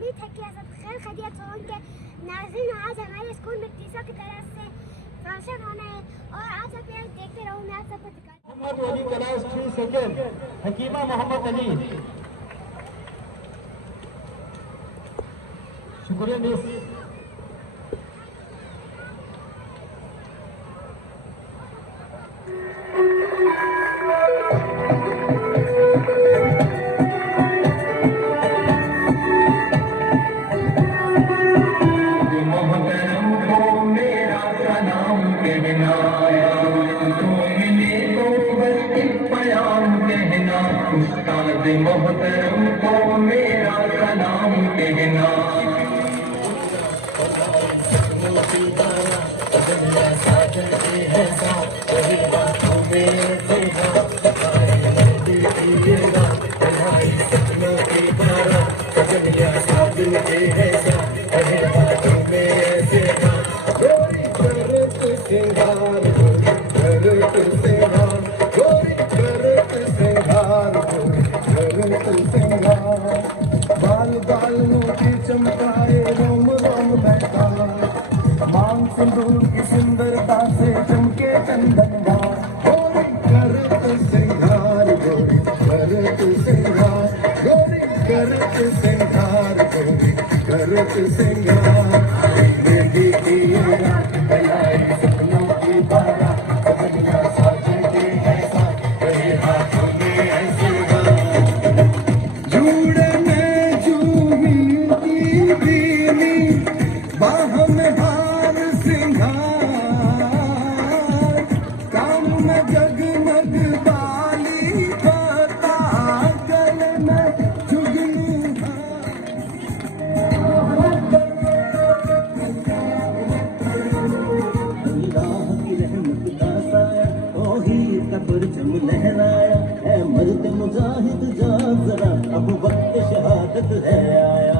उम्मीद है कि आप सब खैर खैरियत होंगे। नाज़रीन, आज हमारे स्कूल में टीचर की तरफ से फंक्शन होना है और आज आप यहाँ देखते रहो, मैं आप सबको दिखाऊंगा। Mohammad Ali class 3 second, हकीमा Mohammad Ali. शुक्रिया मिस। उस्ताद मोहतरम को मेरा सलाम कहना। बाल बाल मोती चमकाए रोम रोम बहता, मांग सिंदूर की सुंदरता से चमके चंदन गोरी करत सिंगार, गोरी करत सिंगार, गोरी करत सिंगार, गोरी करत सिंगार। मेरी तेरा कलाई सपनों की बारा, दुनिया साजती है साथ तेरे हाथों में ऐसे बाह में हार सिंगार, काम में जगमग बाली पता, गल में जुगनू अल्लाह की रहमत का साया, ओही कब्र जम लहराया है मर्द मुजाहिद जा जरा, अब वक्त शहादत है आया।